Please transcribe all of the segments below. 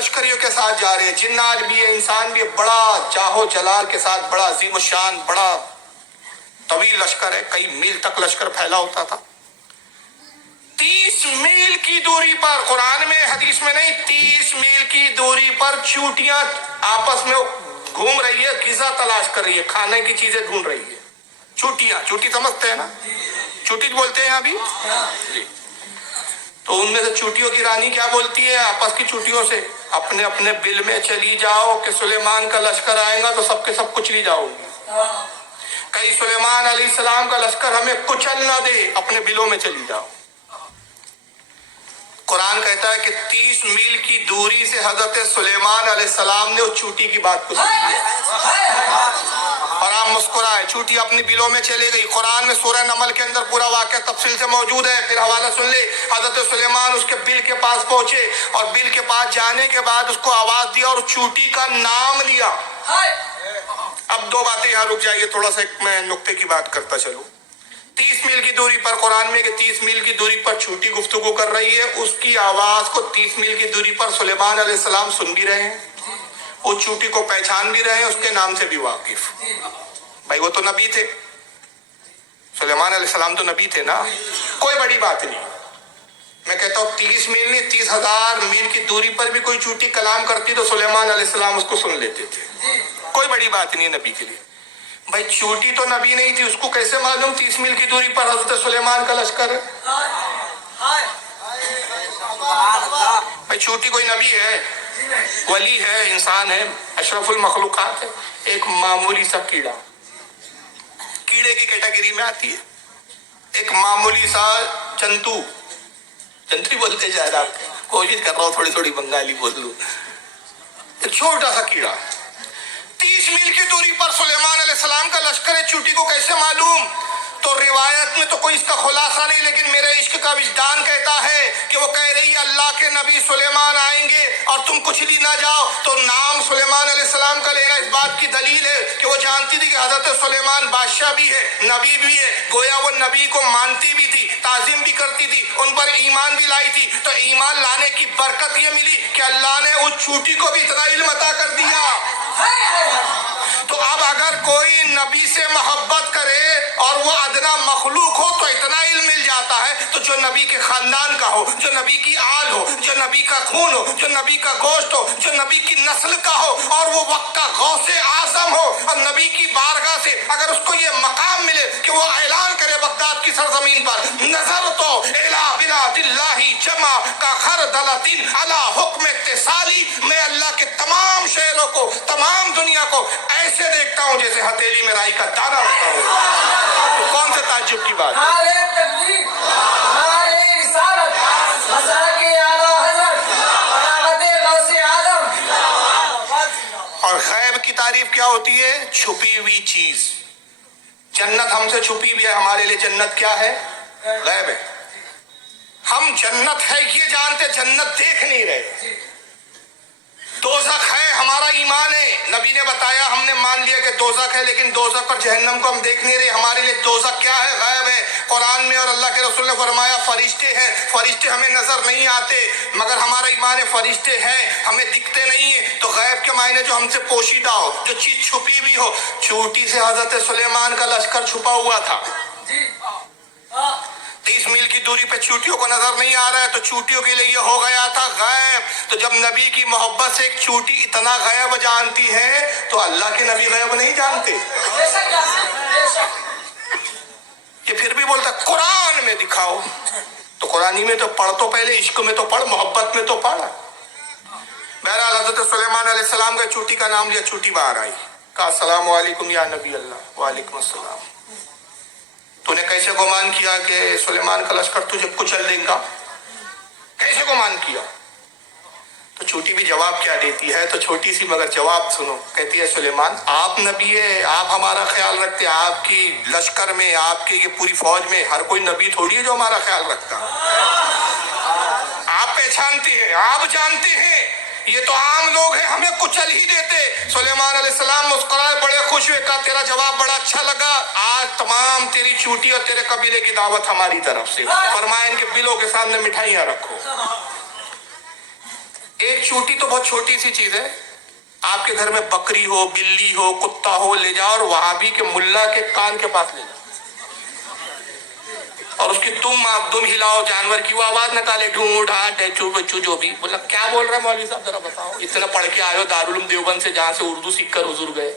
لشکریوں کے ساتھ جا رہے ہیں، جنات بھی ہے، انسان بھی ہے، بڑا جاہو جلال کے ساتھ، بڑا عظیم الشان، بڑا طویل لشکر ہے، کئی میل تک لشکر پھیلا ہوتا تھا۔ 30 میل کی دوری پر، قرآن میں حدیث میں نہیں، 30 میل کی دوری پر چوٹیاں آپس میں گھوم رہی ہے، غذا تلاش کر رہی ہے، کھانے کی چیزیں ڈھونڈ رہی ہے۔ چوٹیاں، چوٹی سمجھتے ہیں نا، چوٹی بولتے ہیں ابھی جی۔ تو ان میں سے چوٹیوں کی رانی کیا بولتی ہے آپس کی چوٹیوں سے؟ اپنے اپنے بل میں چلی جاؤ کہ سلیمان کا لشکر آئے گا تو سب کے سب کچلی جاؤ گی، کہیں سلیمان علیہ السلام کا لشکر ہمیں کچل نہ دے، اپنے بلوں میں چلی جاؤ۔ قرآن کہتا ہے کہ 30 میل کی دوری سے حضرت سلیمان علیہ السلام نے اس چوٹی کی بات کو سنی اور آپ مسکرائے، چوٹی اپنی بلوں میں چلے گئی۔ قرآن میں سورہ نمل کے اندر پورا واقعہ تفصیل سے موجود ہے، پھر حوالہ سن لے۔ حضرت سلیمان اس کے بل کے پاس پہنچے اور بل کے پاس جانے کے بعد اس کو آواز دیا اور چوٹی کا نام لیا۔ اب دو باتیں یہاں رک جائیے، تھوڑا سا ایک میں نقطے کی بات کرتا چلوں۔ 30 میل کی دوری پر، قرآن میں کہ 30 میل کی دوری پر چوٹی گفتگو کر رہی ہے، اس کی آواز کو 30 میل کی دوری پر سلیمان علیہ السلام سن بھی رہے ہیں، وہ چوٹی کو پہچان بھی رہے ہیں، اس کے نام سے بھی واقف۔ بھائی وہ تو نبی تھے، سلیمان علیہ السلام تو نبی تھے نا، کوئی بڑی بات نہیں۔ میں کہتا ہوں 30 میل نہیں، 30,000 میل کی دوری پر بھی کوئی چوٹی کلام کرتی تو سلیمان علیہ السلام اس کو سن لیتے تھے، کوئی بڑی بات نہیں نبی کے لیے۔ بھائی چوٹی تو نبی نہیں تھی، اس کو کیسے معلوم 30 میل کی دوری پر حضرت سلیمان کا لشکر ہے؟ بھائی چوٹی کوئی نبی ہے، ولی ہے، انسان ہے، اشرف المخلوقات ہے، ایک معمولی سا کیڑا، کیڑے کی کیٹیگری میں آتی ہے، ایک معمولی سا جنتو، جنتری بولتے جا رہا، کوشش کر رہا ہوں تھوڑی تھوڑی بنگالی بول لوں، ایک چھوٹا سا کیڑا۔ 30 میل کی دوری پر سلیمان علیہ السلام کا لشکر ہے، چوٹی کو کیسے معلوم؟ تو روایت میں تو کوئی اس کا خلاصہ نہیں، لیکن میرے عشق کا وجدان کہتا ہے کہ وہ کہہ رہی ہے اللہ کے نبی سلیمان آئیں گے اور تم کچلی نہ جاؤ۔ تو نام سلیمان علیہ السلام کا لینا اس بات کی دلیل ہے کہ وہ جانتی تھی کہ حضرت سلیمان بادشاہ بھی ہے، نبی بھی ہے، گویا وہ نبی کو مانتی بھی تھی، تعظیم بھی کرتی تھی، ان پر ایمان بھی لائی تھی۔ تو ایمان لانے کی برکت یہ ملی کہ اللہ نے اس چوٹی کو بھی اتنا علم عطا کر دیا۔ تو اب اگر کوئی نبی سے محبت کرے اور وہ ادنا مخلوق ہو تو اتنا علم مل جاتا ہے، تو جو نبی کے خاندان کا ہو، جو نبی کی آل ہو، جو نبی کا خون ہو، جو نبی کا گوشت ہو، جو نبی کی نسل کا ہو اور وہ وقت کا غوث اعظم ہو اور نبی کی بارگاہ سے اگر اس کو یہ مقام ملے کہ وہ اعلان کرے بغداد کی سرزمین پر نظر تو الی بلاد اللہ جمع کا خردلۃ علی حکم اتصالی، میں اللہ کے تمام شہروں کو، تمام دنیا کو ایسے دیکھتا ہوں جیسے ہتھیلی میں رائی کا دانہ رکھا ہو۔ تو کون سے تعجب کی بات ہے؟ اور غیب کی تعریف کیا ہوتی ہے؟ چھپی ہوئی چیز۔ جنت ہم سے چھپی بھی ہے، ہمارے لیے جنت کیا ہے؟ غیب ہے۔ ہم جنت ہے یہ جانتے، جنت دیکھ نہیں رہے۔ دوزخ ہے، ہمارا ایمان ہے، نبی نے بتایا، ہم نے مان لیا کہ دوزخ ہے، لیکن دوزخ اور جہنم کو ہم دیکھ نہیں رہے۔ ہمارے لیے دوزخ کیا ہے؟ غیب ہے۔ قرآن میں اور اللہ کے رسول نے فرمایا فرشتے ہیں، فرشتے ہمیں نظر نہیں آتے، مگر ہمارا ایمان ہے فرشتے ہیں، ہمیں دکھتے نہیں ہیں۔ تو غیب کے معنی جو ہم سے پوشیدہ ہو، جو چیز چھپی بھی ہو۔ چوٹی سے حضرت سلیمان کا لشکر چھپا ہوا تھا، 30 میل کی دوری پہ چوٹیوں کو نظر نہیں آ رہا ہے، تو چوٹیوں کے لیے یہ ہو گیا تھا غیب۔ تو جب نبی کی محبت سے ایک چوٹی اتنا غیب جانتی ہے تو اللہ کے نبی غیب نہیں جانتے؟ یہ پھر بھی بولتا قرآن میں دکھاؤ، تو قرآنی میں تو پڑھ، تو پہلے عشق میں تو پڑھ، محبت میں تو پڑھ۔ بہرحال حضرت سلیمان علیہ السلام کا چوٹی کا نام لیا، چوٹی باہر آئی، کہا السلام علیکم یا نبی اللہ۔ وعلیکم السلام۔ تو نے کیسے گمان کیا کہ سلیمان کا لشکر تجھے کچل دے گا؟ کیسے گمان کیا؟ تو چوٹی بھی جواب کیا دیتی ہے، تو چھوٹی سی مگر جواب سنو، کہتی ہے سلیمان آپ نبی ہے، آپ ہمارا خیال رکھتے، آپ کی لشکر میں، آپ کے یہ پوری فوج میں ہر کوئی نبی تھوڑی ہے جو ہمارا خیال رکھتا۔ آپ پہچانتے ہیں، آپ جانتے ہیں، یہ تو عام لوگ ہیں، ہمیں کچل ہی دیتے۔ سلیمان علیہ السلام مسکرائے، بڑے خوش ہوئے، کہا تیرا جواب بڑا اچھا لگا، آج تمام تیری چوٹی اور تیرے قبیلے کی دعوت ہماری طرف سے، فرمایا ان کے بلوں کے سامنے مٹھائیاں رکھو۔ ایک ایک چوٹی تو بہت چھوٹی سی چیز ہے، آپ کے گھر میں بکری ہو، بلی ہو، کتا ہو، لے جاؤ اور وہابی کے ملا کے کان کے پاس لے جاؤ اور اس کی دم ہلاؤ، جانور کی وہ آواز نکالے، ڈھونڈ ہاں ڈیچو بچو جو بھی، بولا کیا بول رہا ہے مولوی صاحب ذرا بتاؤ، اتنا پڑھ کے آئے ہو دارالعلوم دیوبند سے جہاں سے اردو سیکھ کر حضور گئے،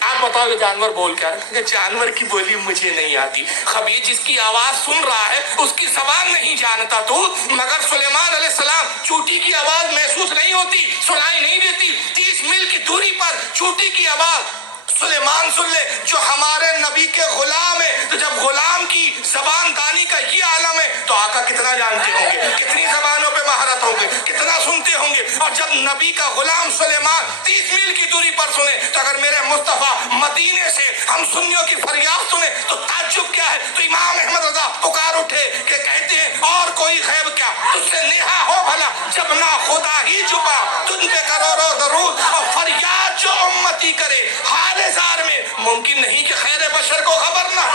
آپ بتاؤ یہ جانور بول کیا رہا ہے؟ جانور کی بولی مجھے نہیں آتی۔ خبیر جس کی آواز سن رہا ہے اس کی زبان نہیں جانتا تو، مگر سلیمان علیہ السلام چوٹی کی آواز محسوس نہیں ہوتی، سنائی نہیں دیتی، 30 میل کی دوری پر چوٹی کی آواز سلیمان سن لے جو ہمارے نبی کے غلام ہے، تو جب غلام کی زبان دانی کا یہ عالم ہے تو آقا کتنا جانتے ہوں گے، کتنی زبانوں پہ مہارت ہوں گے، کتنا سنتے ہوں گے۔ اور جب نبی کا غلام سلیمان 30 میل کی دوری پر سنے تو اگر میرے مصطفیٰ مدینے سے ہم سنیوں کی فریاد سنے تو تعجب کیا ہے؟ تو امام احمد رضا پکار اٹھے کہ کہتے ہیں اور کوئی غیب کیا تجھ سے نہا ہو بھلا، جب نہ خدا ہی چھپا تجھ پہ کروڑوں درود، اور فریاد جو امتی کرے حال زار میں، ممکن نہیں کہ خیر بشر کو خبر نہ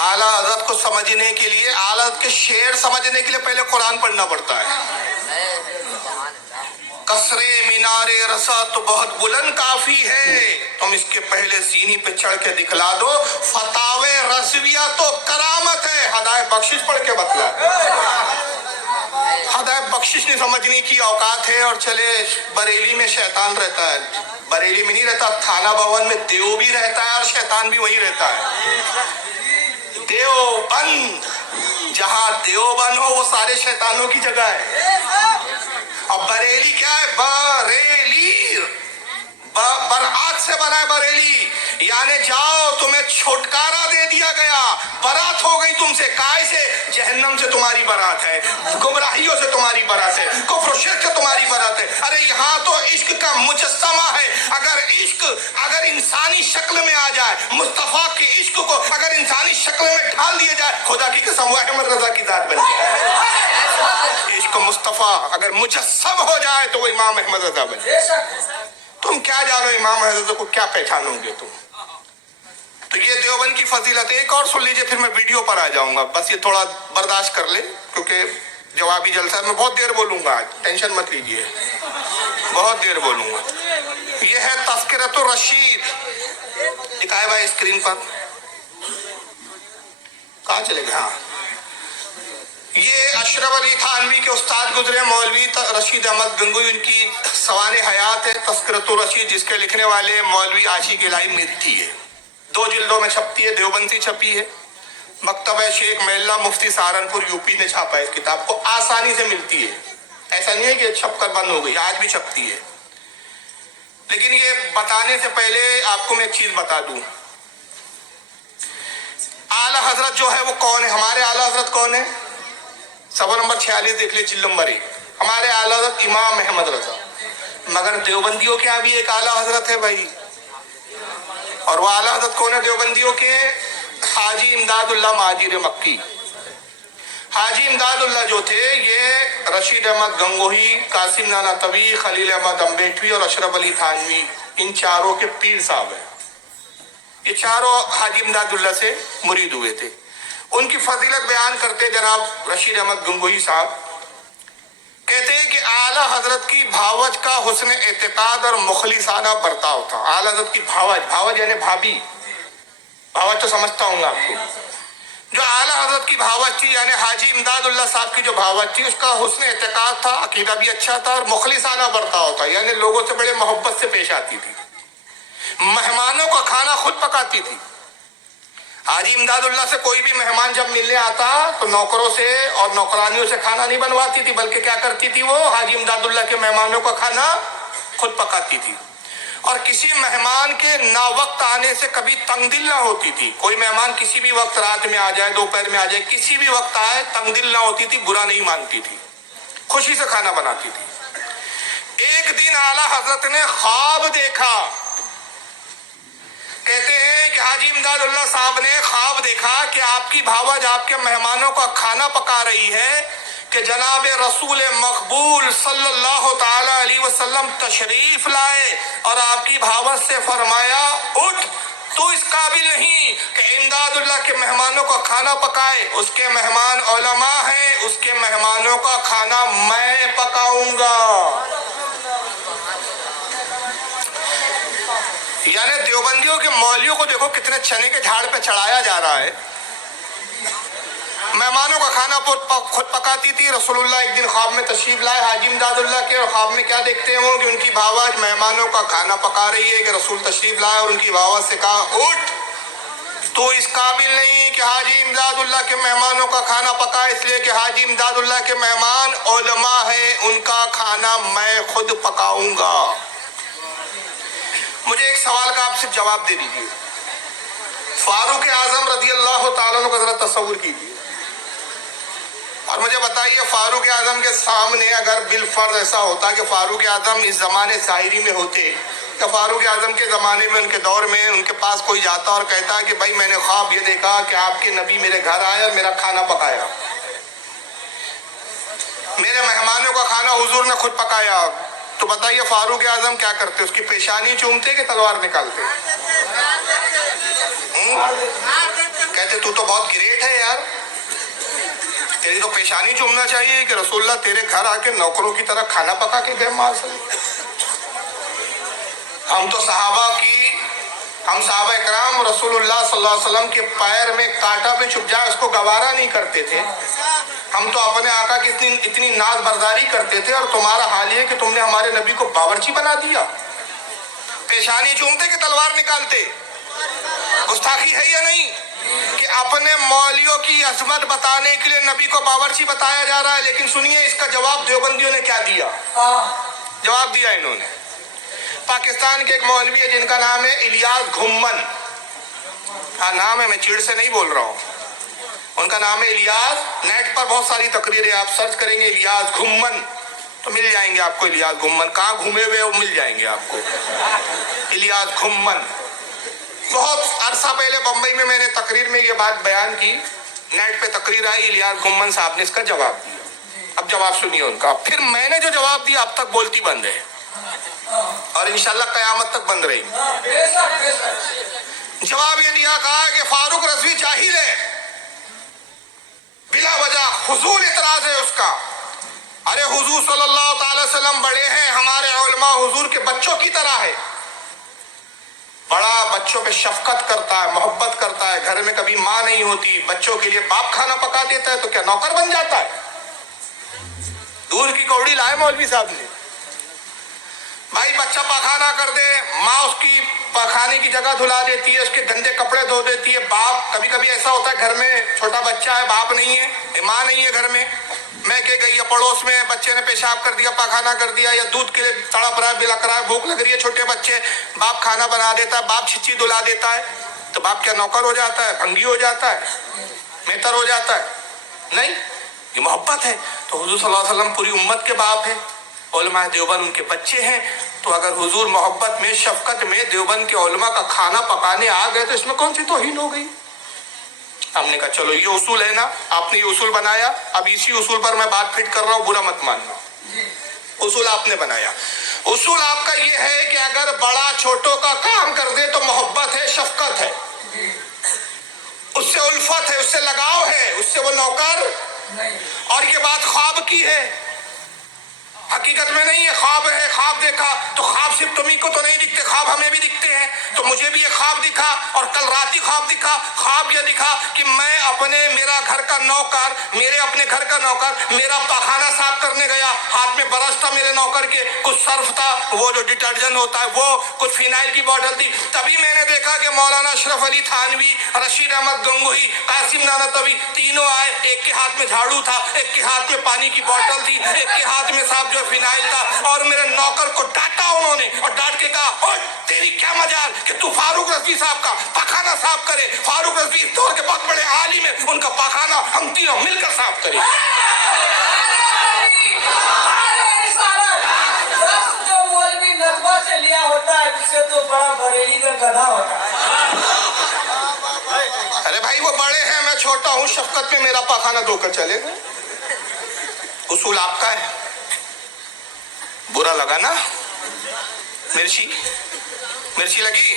اعلیٰ حضرت کو سمجھنے کے لیے، اعلیٰ حضرت کے شعر سمجھنے کے لیے پہلے قرآن پڑھنا پڑتا ہے۔ قصرِ مینار رسا تو بہت بلند کافی ہے، تم اس کے پہلے سینی پہ چڑھ کے دکھلا دو، فتاوے رضویہ تو کرامت ہے، ہدایت بخشش پڑھ کے بتلا۔ ہدایت بخشش نے سمجھنے کی اوقات ہے، اور چلے بریلی میں شیطان رہتا ہے، بریلی میں نہیں رہتا، تھانہ بھون میں دیو بھی رہتا ہے اور شیطان بھی وہی رہتا ہے۔ دیوبند، جہاں دیوبند ہو وہ سارے شیطانوں کی جگہ ہے۔ اب بریلی کیا ہے؟ بریلی برات سے بنا ہے، بریلی یعنی جاؤ تمہیں چھٹکارا دے دیا گیا، برات ہو گئی تم سے، کائے سے؟ جہنم سے تمہاری برات ہے، گمراہیوں سے تمہاری برات ہے، کفر و شرک سے تمہاری برات ہے۔ ارے یہاں تو عشق کا مجسمہ ہے، اگر عشق اگر انسانی شکل میں آ جائے، مصطفیٰ کے عشق کو اگر انسانی شکل میں ڈھال دیا جائے، خدا کی قسم وہ احمد رضا کی ذات بن جائے۔ عشق مصطفیٰ اگر مجسم ہو جائے تو وہ امام احمد رضا بن جائے۔ تم کیا جانو امام حضرت کو کیا پہچانو گے تم؟ تو یہ دیوبند کی فضیلت ہے۔ ایک اور سن لیجئے پھر میں ویڈیو پر آ جاؤں گا، بس یہ تھوڑا برداشت کر لے کیونکہ جوابی جلسہ ہے، میں بہت دیر بولوں گا آج، ٹینشن مت لیجئے، بہت دیر بولوں گا۔ یہ ہے تذکرۃ الرشید، دکھائے بھائی اسکرین پر، کہاں چلے گئے؟ ہاں، یہ اشرف علی تھانوی کے استاد گزرے مولوی رشید احمد گنگوئی، ان کی سوانح حیات ہے تذکرۃ الرشید، جس کے لکھنے والے مولوی عاشق الہی مرٹھی ہے، 2 جلدوں میں چھپتی ہے، دیوبند سے چھپی ہے، مکتبہ شیخ محلہ مفتی سہارنپور یوپی نے چھاپا ہے، اس کتاب کو آسانی سے ملتی ہے، ایسا نہیں ہے کہ چھپ کر بند ہو گئی، آج بھی چھپتی ہے۔ لیکن یہ بتانے سے پہلے آپ کو میں ایک چیز بتا دوں، اعلیٰ حضرت جو ہے وہ کون ہے؟ ہمارے اعلیٰ حضرت کون ہے؟ صفحہ نمبر 46 دیکھ لیں، جلد نمبر 1، ہمارے اعلیٰ حضرت امام احمد رضا۔ مگر دیوبندیوں کے یہاں بھی ایک اعلیٰ حضرت ہے بھائی، اور وہ اعلیٰ حضرت کون ہے دیوبندیوں کے؟ حاجی امداد اللہ مہاجر مکی۔ حاجی امداد اللہ جو تھے یہ رشید احمد گنگوہی، قاسم نانا طوی، خلیل احمد امبیٹوی اور اشرف علی تھانوی، ان چاروں کے پیر صاحب ہیں۔ یہ چاروں حاجی امداد اللہ سے مرید ہوئے تھے۔ ان کی فضیلت بیان کرتے جناب رشید احمد گنگوہی صاحب کہتے ہیں کہ اعلیٰ حضرت کی بھاوج کا حسن اعتقاد اور مخلصانہ برتاؤ تھا۔ اعلیٰ حضرت کی بھاوج یعنی بھابی، بھاوج تو سمجھتا ہوں گا آپ کو، جو اعلیٰ حضرت کی بھاوج تھی یعنی حاجی امداد اللہ صاحب کی جو بھاوج تھی، اس کا حسن اعتقاد تھا، عقیدہ بھی اچھا تھا اور مخلصانہ برتاؤ تھا، یعنی لوگوں سے بڑے محبت سے پیش آتی تھی، مہمانوں کا کھانا خود پکاتی تھی۔ حاجی امداد اللہ سے کوئی بھی مہمان جب ملنے آتا تو نوکروں سے اور نوکرانیوں سے کھانا نہیں بنواتی تھی، بلکہ کیا کرتی تھی؟ وہ حاجی امداد اللہ کے مہمانوں کا کھانا خود پکاتی تھی، اور کسی مہمان کے نا وقت آنے سے کبھی تنگ دل نہ ہوتی تھی۔ کوئی مہمان کسی بھی وقت رات میں آ جائے، دوپہر میں آ جائے، کسی بھی وقت آئے، تنگ دل نہ ہوتی تھی، برا نہیں مانتی تھی، خوشی سے کھانا بناتی تھی۔ ایک دن اعلیٰ حضرت نے خواب دیکھا، کہتے ہیں کہ حاجی امداد اللہ صاحب نے خواب دیکھا کہ آپ کی بھاوج آپ کے مہمانوں کا کھانا پکا رہی ہے کہ جناب رسول مقبول صلی اللہ تعالی علیہ وسلم تشریف لائے، اور آپ کی بھاوج سے فرمایا امداد اللہ کے مہمانوں کا کھانا پکائے، اس کے مہمان علماء ہیں، اس کے مہمانوں کا کھانا میں پکاؤں گا۔ یعنی دیوبندیوں کے مولویوں کو دیکھو کتنے چنے کے جھاڑ پہ چڑھایا جا رہا ہے۔ مہمانوں کا کھانا خود پکاتی تھی۔ رسول اللہ ایک دن خواب میں تشریف لائے حاجی امداد اللہ کے، اور خواب میں کیا دیکھتے ہیں وہ کہ ان کی بھاوا مہمانوں کا کھانا پکا رہی ہے کہ رسول تشریف لائے، اور ان کی بھاوا سے کہا اٹھ، تو اس قابل نہیں کہ حاجی امداد اللہ کے مہمانوں کا کھانا پکائے، اس لیے کہ حاجی امداد اللہ کے مہمان علماء ہیں، ان کا کھانا میں خود پکاؤں گا۔ مجھے ایک سوال کا آپ سے جواب دے دیجیے، فاروق اعظم رضی اللہ تعالیٰ عنہ کا ذرا تصور کیجیے، اور مجھے بتائیے فاروق اعظم کے سامنے اگر بالفرض ایسا ہوتا کہ فاروق اعظم اس زمانے ظاہری میں ہوتے، کہ فاروق اعظم کے زمانے میں ان کے دور میں ان کے پاس کوئی جاتا اور کہتا کہ بھائی میں نے خواب یہ دیکھا کہ آپ کے نبی میرے گھر آئے اور میرا کھانا پکایا، میرے مہمانوں کا کھانا حضور نے خود پکایا، تو بتائیے فاروق اعظم کیا کرتے؟ اس کی پیشانی چومتے کہ تلوار نکالتے؟ کہتے تو بہت گریٹ ہے یار، تیری تو پیشانی چومنا چاہیے کہ رسول اللہ تیرے گھر آ کے نوکروں کی طرح کھانا پکا کے گئے مارسل۔ ہم صحابہ اکرام رسول اللہ صلی اللہ علیہ وسلم کے پیر میں کانٹا پہ چھپ جائے اس کو گوارا نہیں کرتے تھے، ہم تو اپنے آقا کی اتنی ناز برداری کرتے تھے، اور تمہارا حال یہ کہ تم نے ہمارے نبی کو باورچی بنا دیا۔ پیشانی چومتے کہ تلوار نکالتے؟ گستاخی ہے یا نہیں کہ اپنے مولیوں کی عظمت بتانے کے لیے نبی کو باورچی بتایا جا رہا ہے؟ لیکن سنیے اس کا جواب دیوبندیوں نے کیا دیا۔ جواب دیا انہوں نے، پاکستان کے ایک مولوی ہے جن کا نام ہے الیاس گھمن، ہاں نام ہے، میں چڑ سے نہیں بول رہا ہوں، ان کا نام ہے الیاس، نیٹ پر بہت ساری تقریریں آپ سرچ کریں گے الیاس گھمن تو مل جائیں گے آپ کو، الیاس گھمن کہاں گھومے ہوئے وہ مل جائیں گے آپ کو، الیاس گھمن۔ بہت عرصہ پہلے بمبئی میں نے تقریر میں یہ بات بیان کی، نیٹ پہ تقریر آئی، الیاس گھمن صاحب نے اس کا جواب دیا۔ اب جواب سنیے ان کا، پھر میں نے جو جواب دیا اب تک بولتی بند ہے اور انشاءاللہ قیامت تک بند رہی۔ جواب یہ دیا، کہا کہ فاروق رضوی جاہل ہے، بلا وجہ فضول اعتراض ہے اس کا۔ ارے حضور صلی اللہ تعالی وسلم بڑے ہیں، ہمارے علماء حضور کے بچوں کی طرح ہے، بڑا بچوں پہ شفقت کرتا ہے، محبت کرتا ہے، گھر میں کبھی ماں نہیں ہوتی، بچوں کے لیے باپ کھانا پکا دیتا ہے تو کیا نوکر بن جاتا ہے؟ دودھ کی کوڑی لائے مولوی صاحب نے، بھائی بچہ پخانا کر دے، ماں اس کی پخانے کی جگہ دھلا دیتی ہے، اس کے گندے کپڑے دھو دیتی ہے، باپ کبھی کبھی ایسا ہوتا ہے گھر میں چھوٹا بچہ ہے، باپ نہیں ہے، ماں نہیں ہے گھر میں کہ گئی ہے پڑوس میں، بچے نے پیشاب کر دیا، پخانا کر دیا، یا دودھ کے لیے تڑپ رہا ہے، بلک رہا ہے، بھوک لگ رہی ہے، چھوٹے بچے، باپ کھانا بنا دیتا ہے، باپ چھچی دھلا دیتا ہے، تو باپ کیا نوکر ہو جاتا ہے، بھنگی ہو جاتا ہے، میتر ہو جاتا ہے؟ نہیں، یہ محبت ہے۔ تو حضور صلی اللہ علیہ وسلم پوری امت کے باپ ہیں، علماء دیوبند ان کے بچے ہیں، تو اگر حضور محبت میں شفقت میں دیوبند کے علماء کا کھانا پکانے آ گئے تو اس میں کون سی توہین ہو گئی؟ ہم نے کہا چلو یہ اصول ہے نا، آپ نے یہ اصول بنایا، اب اسی اصول پر میں بات فٹ کر رہا ہوں، برا مت ماننا، اصول آپ نے بنایا، اصول آپ کا یہ ہے کہ اگر بڑا چھوٹوں کا کام کر دے تو محبت ہے، شفقت ہے، اس سے الفت ہے، اس سے لگاؤ ہے، اس سے وہ نوکر نہیں۔ اور یہ بات خواب کی ہے، حقیقت میں نہیں ہے، خواب ہے، خواب دیکھا تو خواب صرف تمہیں کو تو نہیں دکھتے، خواب ہمیں بھی دکھتے ہیں، تو مجھے بھی یہ خواب دکھا، اور کل رات ہی خواب دکھا، خواب یہ دکھا کہ میں میرا گھر کا نوکر، میرے اپنے گھر کا نوکر میرا پخانہ صاف کرنے گیا، ہاتھ میں برش تھا میرے نوکر کے، کچھ سرف تھا، وہ جو ڈٹرجنٹ ہوتا ہے وہ، کچھ فینائل کی بوتل تھی، تبھی میں نے دیکھا کہ مولانا اشرف علی تھانوی، رشید احمد گنگوہی، قاسم نانوتوی تینوں آئے، ایک کے ہاتھ میں جھاڑو تھا، ایک کے ہاتھ میں پانی کی بوتل تھی، ایک کے ہاتھ میں صاحب جو فینائل تھا، اور میرے نوکر کو ڈانٹا انہوں نے، اور ڈانٹ کے کہا اوہ تیری کیا مجال کہ تو فاروق رضوی صاحب کا پخانہ صاف کرے، فاروق رضوی اس دور کے بہت بڑے عالم ہیں، ان کا پخانہ ہم تینوں مل کر صاف کریں۔ جو مولوی ندوہ سے لیا ہوتا ہے اس سے تو بڑا بریلی کا گدھا ہوتا ہے۔ ارے بھائی وہ بڑے ہیں، میں چھوٹا ہوں، شفقت میں میرا پخانہ دھو کر چلے گئے، اصول آپ کا ہے۔ برا لگا نا؟ مرچی لگی؟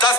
10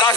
10